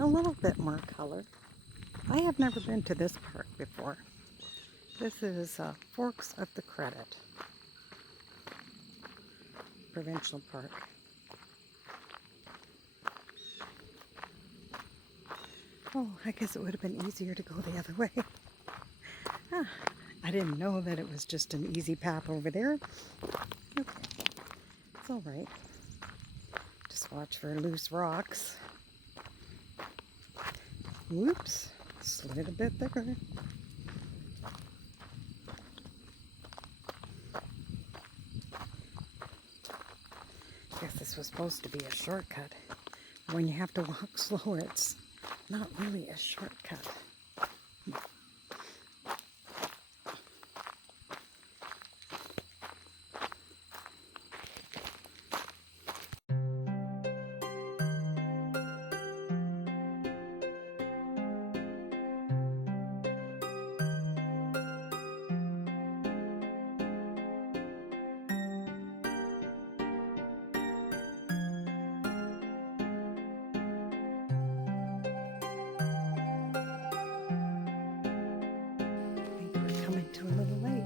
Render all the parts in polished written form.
a little bit more color. I have never been to this park before. This is Forks of the Credit Provincial Park. Oh, I guess it would have been easier to go the other way. I didn't know that it was just an easy path over there. Okay, it's all right. Just watch for loose rocks. Whoops, slid a bit there. Guess this was supposed to be a shortcut. When you have to walk slower, it's not really a shortcut. Coming to a little lake.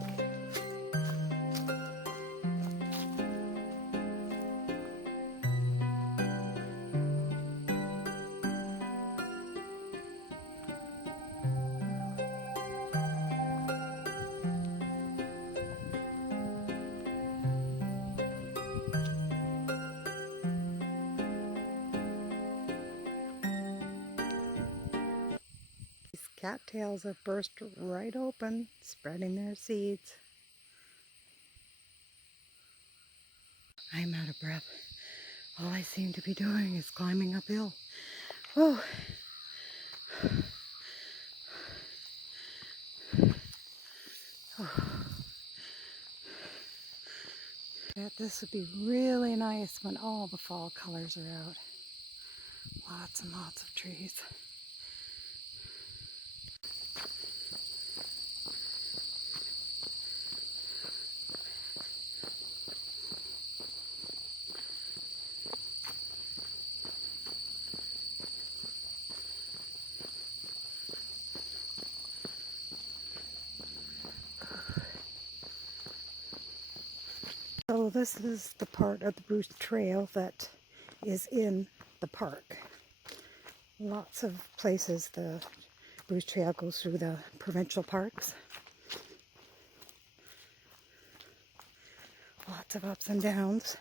These cattails have burst right open, spreading their seeds. I'm out of breath. All I seem to be doing is climbing uphill. Oh. Bet this would be really nice when all the fall colors are out. Lots and lots of trees. So this is the part of the Bruce Trail that is in the park. Lots of places the Bruce Trail goes through the provincial parks. Lots of ups and downs.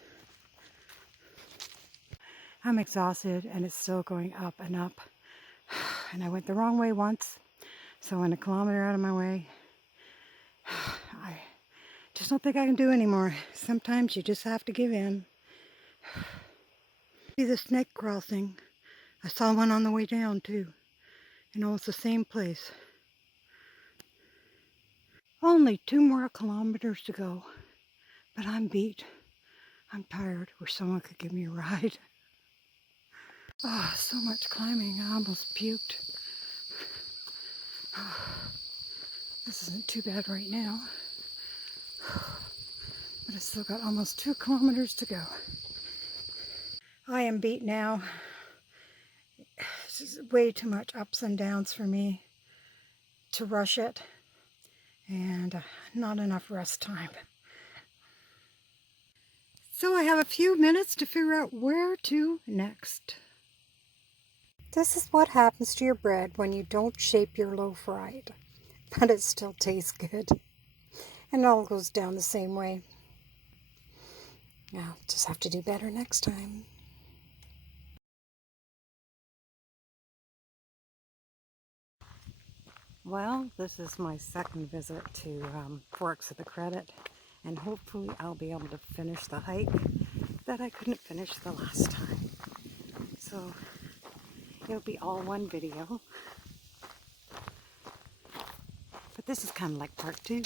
I'm exhausted and it's still going up and up. And I went the wrong way once, so I went a kilometer out of my way. I just don't think I can do anymore. Sometimes you just have to give in. See the snake crossing. I saw one on the way down too. In almost the same place. Only 2 more kilometers to go. But I'm beat. I'm tired. Wish someone could give me a ride. Oh, so much climbing. I almost puked. This isn't too bad right now. But I still got almost 2 kilometers to go. I am beat now. This is way too much ups and downs for me to rush it. And not enough rest time. So I have a few minutes to figure out where to next. This is what happens to your bread when you don't shape your loaf right. But it still tastes good. And it all goes down the same way. I'll just have to do better next time. Well, this is my second visit to Forks of the Credit. And hopefully I'll be able to finish the hike that I couldn't finish the last time. So it'll be all one video. But this is kind of like part 2.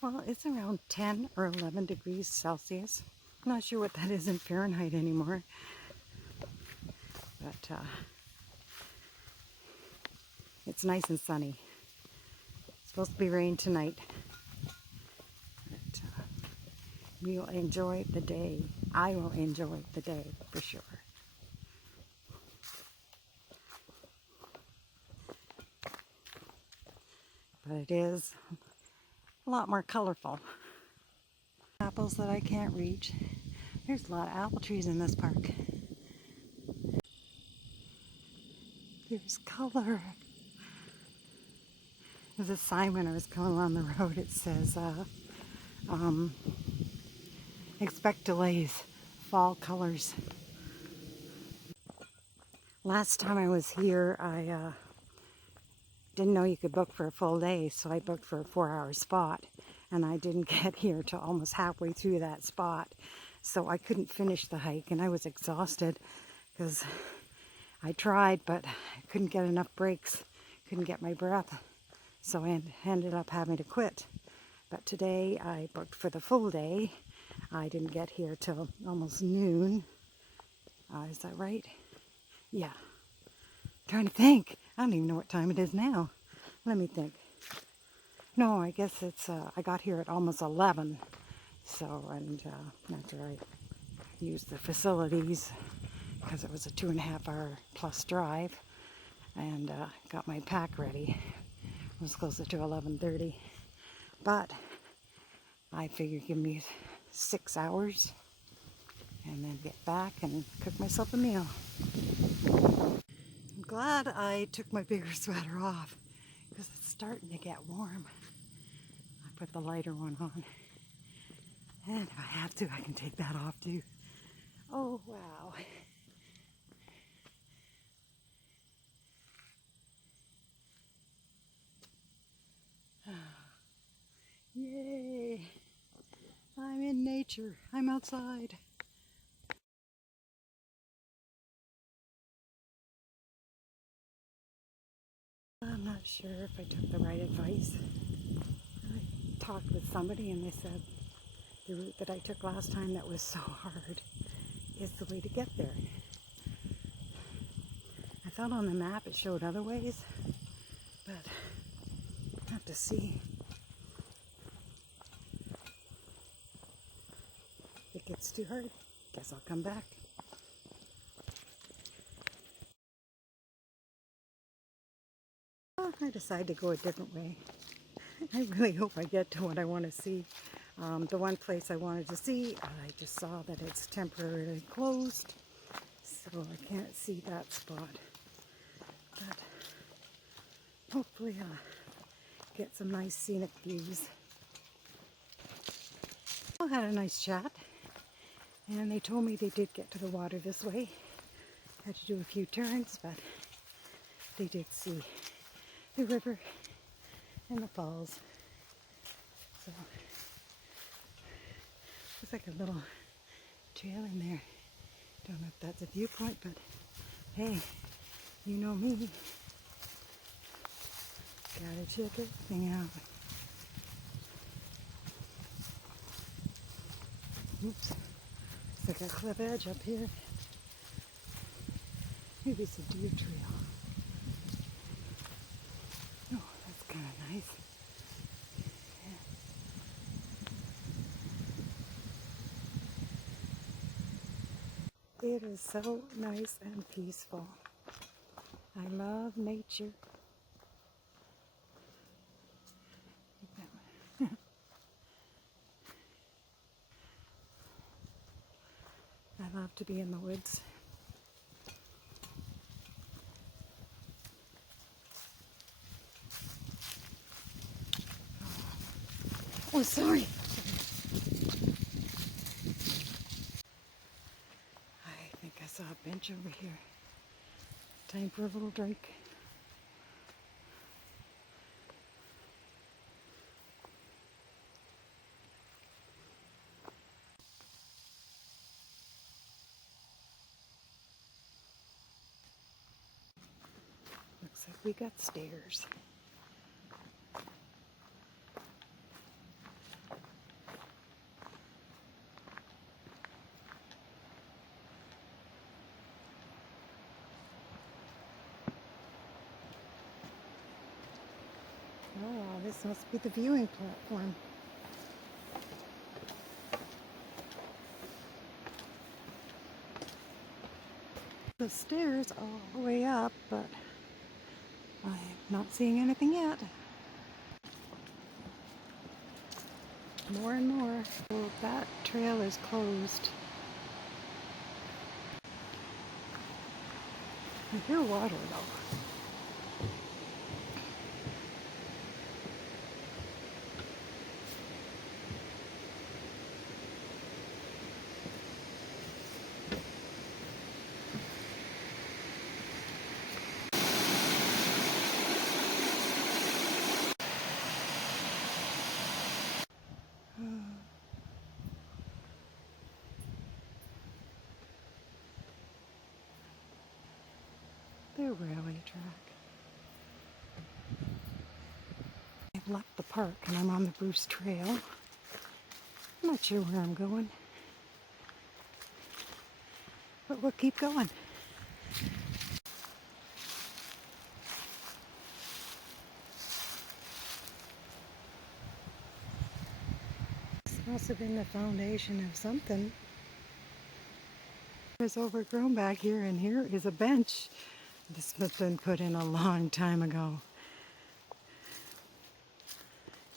Well, it's around 10 or 11 degrees Celsius. I'm not sure what that is in Fahrenheit anymore. But it's nice and sunny. It's supposed to be rain tonight. But we will enjoy the day. I will enjoy the day for sure. but it is a lot more colorful. Apples that I can't reach. There's a lot of apple trees in this park. There's color. There's a sign when I was going along the road. It says, expect delays, fall colors. Last time I was here, I didn't know you could book for a full day, so I booked for a 4-hour spot, and I didn't get here till almost halfway through that spot, so I couldn't finish the hike, and I was exhausted because I tried, but I couldn't get enough breaks, couldn't get my breath, so I ended up having to quit. But today I booked for the full day. I didn't get here till almost noon. Is that right? Yeah. Trying to think. I don't even know what time it is now. Let me think. No, I guess it's, I got here at almost 11. So, and after I used the facilities, because it was a 2.5-hour plus drive, and got my pack ready. It was closer to 11:30. But I figured give me 6 hours and then get back and cook myself a meal. I'm glad I took my bigger sweater off because it's starting to get warm. I put the lighter one on. And if I have to, I can take that off too. Oh, wow. Yay. I'm in nature. I'm outside. I'm not sure if I took the right advice. I talked with somebody and they said the route that I took last time that was so hard is the way to get there. I thought on the map it showed other ways, but I have to see. If it gets too hard, guess I'll come back. I decided to go a different way. I really hope I get to what I want to see. The one place I wanted to see, I just saw that it's temporarily closed, so I can't see that spot. But hopefully I'll get some nice scenic views. I had a nice chat, and they told me they did get to the water this way. Had to do a few turns, but they did see the river and the falls. So looks like a little trail in there. Don't know if that's a viewpoint, but hey, you know me. Gotta check everything out. Oops. Looks like a cliff edge up here. Maybe it's a deer trail. Oh, that's kind of nice. Yeah. It is so nice and peaceful. I love nature. I love to be in the woods. Oh, sorry. I think I saw a bench over here. Time for a little drink. Looks like we got stairs. Oh, this must be the viewing platform. The stairs all the way up, but I'm not seeing anything yet. more and more. Well, that trail is closed. I hear water though. The railway track. I've left the park and I'm on the Bruce Trail. I'm not sure where I'm going, but we'll keep going. This must have been the foundation of something. It's overgrown back here, and here is a bench. This has been put in a long time ago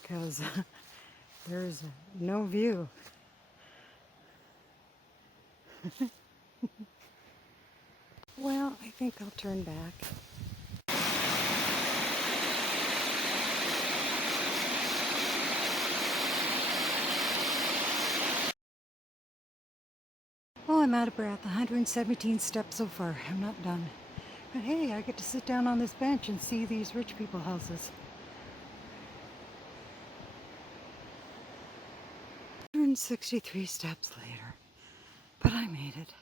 because there's no view. Well, I think I'll turn back. Oh, I'm out of breath. 117 steps so far. I'm not done. But hey, I get to sit down on this bench and see these rich people houses. 163 steps later. But I made it.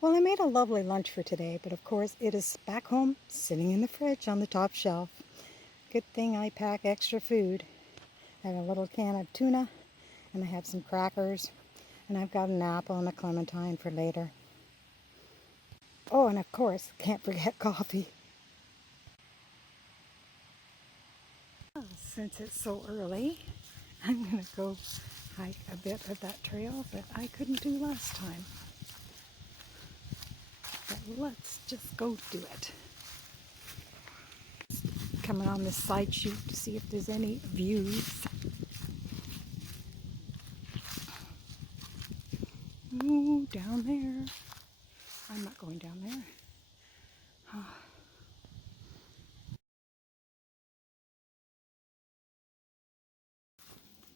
Well, I made a lovely lunch for today, but of course it is back home, sitting in the fridge on the top shelf. Good thing I pack extra food. I have a little can of tuna, and I have some crackers, and I've got an apple and a clementine for later. Oh, and of course, can't forget coffee. Since it's so early, I'm going to go hike a bit of that trail that I couldn't do last time. But let's just go do it. Coming on this side chute to see if there's any views. Ooh, down there. I'm not going down there.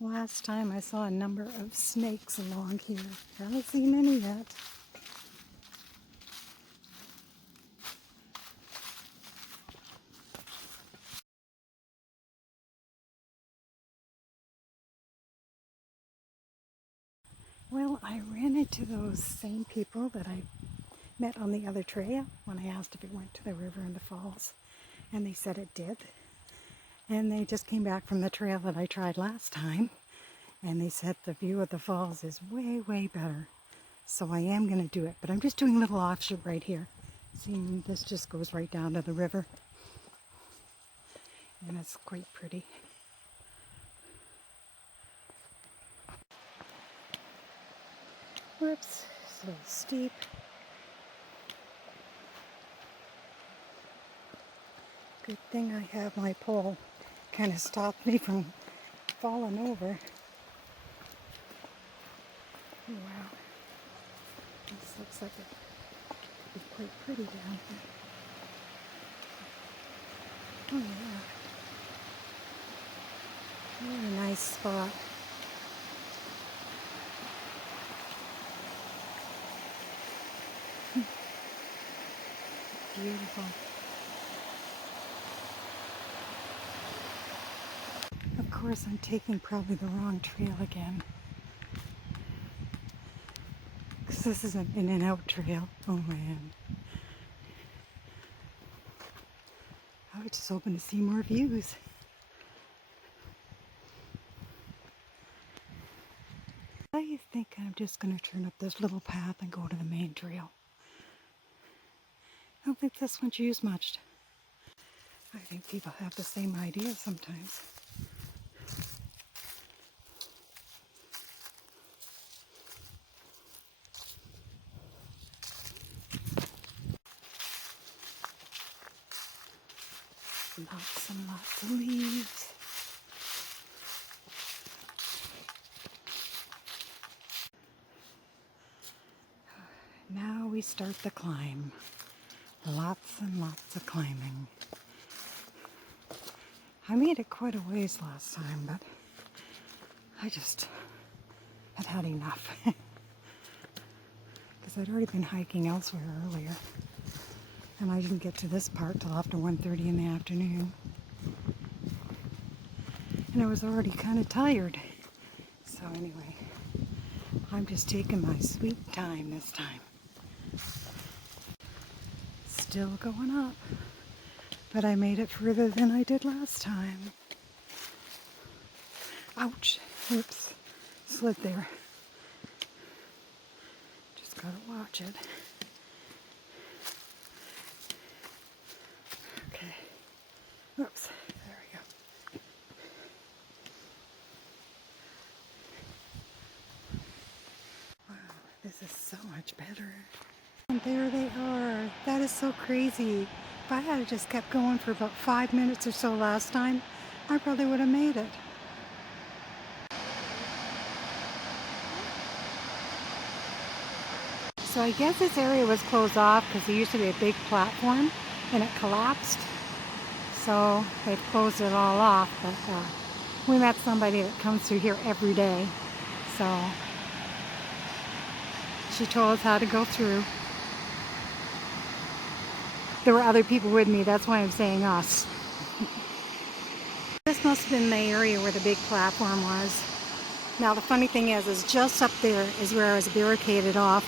Last time I saw a number of snakes along here. Haven't seen any yet. Well, I ran into those same people that I met on the other trail when I asked if it went to the river and the falls. And they said it did. And they just came back from the trail that I tried last time. And they said the view of the falls is way, way better. So I am going to do it. But I'm just doing a little offshoot right here. See, this just goes right down to the river. And it's quite pretty. Whoops, it's a little steep. Good thing I have my pole. Kind of stopped me from falling over. Oh, wow. This looks like it could be quite pretty down here. Oh yeah. What a nice spot. Beautiful. Of course, I'm taking probably the wrong trail again. Because this is an in and out trail. Oh man. I was just hoping to see more views. I think I'm just going to turn up this little path and go to the main trail. I don't think this one's used much. I think people have the same idea sometimes. Lots and lots of leaves. we start the climb. Lots and lots of climbing. I made it quite a ways last time, but I just had had enough. Because I'd already been hiking elsewhere earlier. And I didn't get to this part till after 1:30 in the afternoon. And I was already kind of tired. So anyway, I'm just taking my sweet time this time. Still going up. But I made it further than I did last time. Ouch. Whoops. Slid there. Just gotta watch it. Okay. Whoops. There we go. Wow. This is so much better. And there they are. That is so crazy. If I had just kept going for about 5 minutes or so last time, I probably would have made it. So I guess this area was closed off because there used to be a big platform and it collapsed. So they've closed it all off, but we met somebody that comes through here every day. So she told us how to go through. There were other people with me, that's why I'm saying us. This must have been the area where the big platform was. Now the funny thing is just up there is where I was barricaded off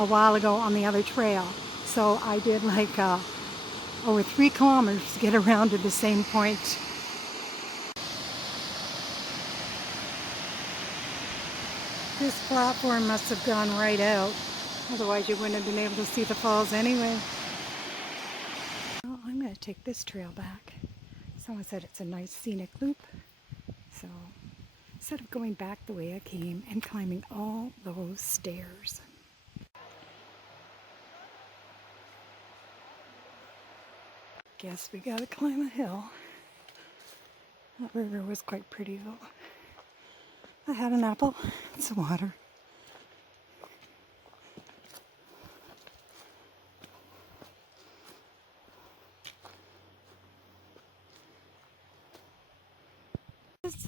a while ago on the other trail. So I did like over 3 kilometers to get around to the same point. This platform must have gone right out. Otherwise you wouldn't have been able to see the falls anyway. Well, I'm going to take this trail back. Someone said it's a nice scenic loop. So instead of going back the way I came and climbing all those stairs. Guess we gotta climb a hill. That river was quite pretty though. I had an apple and some water.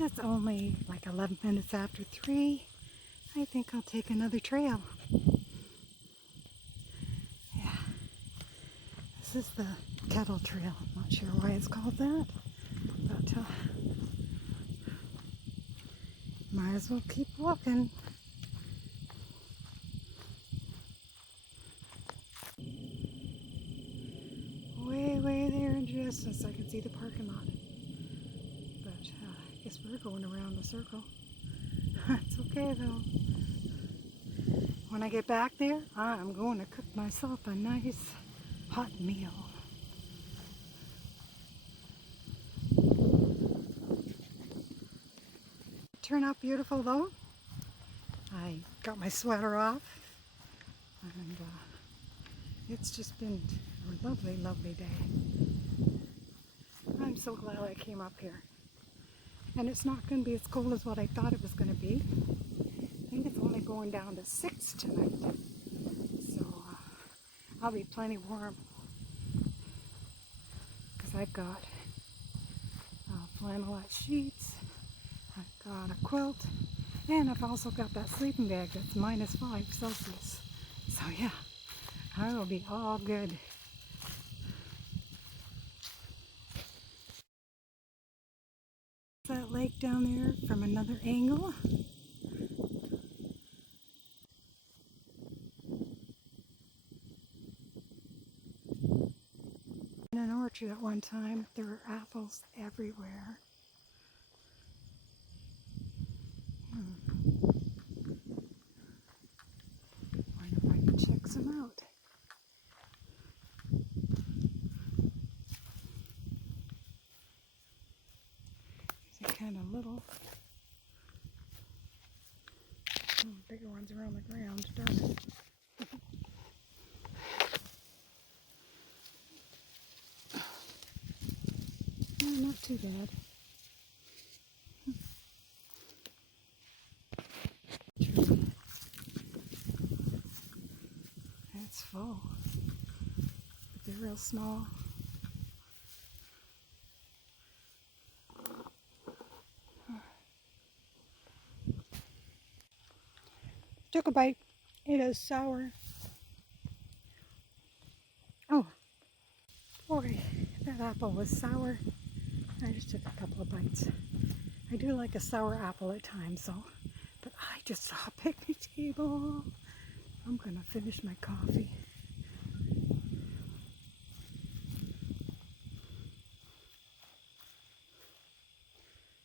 It's only like 11 minutes after 3. I think I'll take another trail. Yeah. This is the Kettle Trail. I'm not sure why it's called that, but might as well keep walking. Way there in the distance I can see the parking lot. But I guess we're going around the circle. It's okay though. When I get back there, I'm going to cook myself a nice hot meal. Turned out beautiful though. I got my sweater off and it's just been a lovely, lovely day. I'm so glad I came up here. And it's not going to be as cold as what I thought it was going to be. I think it's only going down to 6 tonight. So I'll be plenty warm. Because I've got flannelette sheets, I've got a quilt, and I've also got that sleeping bag that's -5 Celsius. So yeah, I will be all good. That lake down there from another angle. In an orchard at one time, there were apples everywhere. Wonder if I can check some out. These are kind of little. Bigger ones are on the ground, darn it. No, not too bad. That's real small. Took a bite. It is sour. Oh, boy, that apple was sour. I just took a couple of bites. I do like a sour apple at times, so. But I just saw a picnic table. I'm gonna finish my coffee.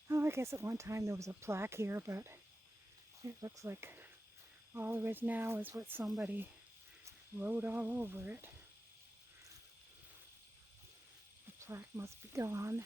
Oh, I guess at one time there was a plaque here, but it looks like all there is now is what somebody wrote all over it. The plaque must be gone.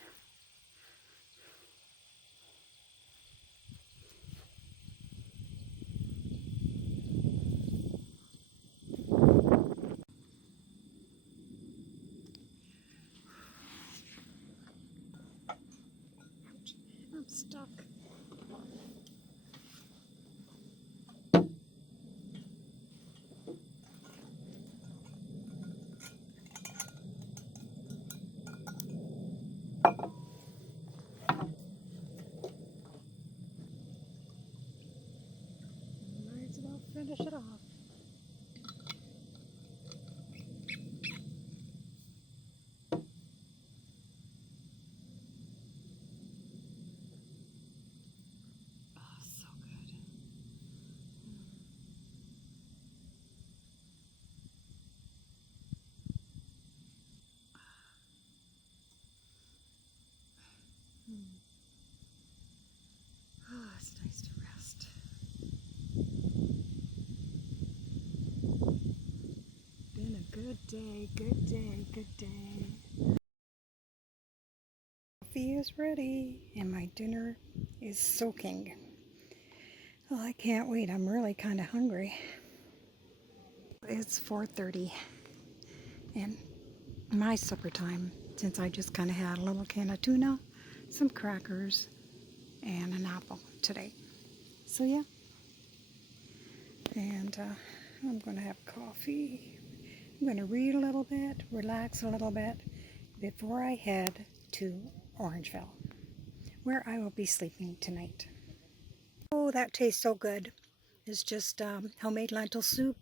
I'm stuck. Might as well finish it off. Oh, so good. Oh, it's nice to rest. Been a good day, good day, good day. Coffee is ready and my dinner is soaking. Oh, I can't wait. I'm really kind of hungry. It's 4:30 and my supper time, since I just kind of had a little can of tuna, some crackers, and an apple today. So yeah, and I'm going to have coffee. I'm going to read a little bit, relax a little bit before I head to Orangeville, where I will be sleeping tonight. Oh, that tastes so good. It's just homemade lentil soup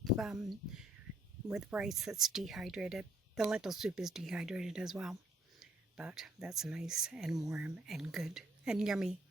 with rice that's dehydrated. The lentil soup is dehydrated as well, but that's nice and warm and good and yummy.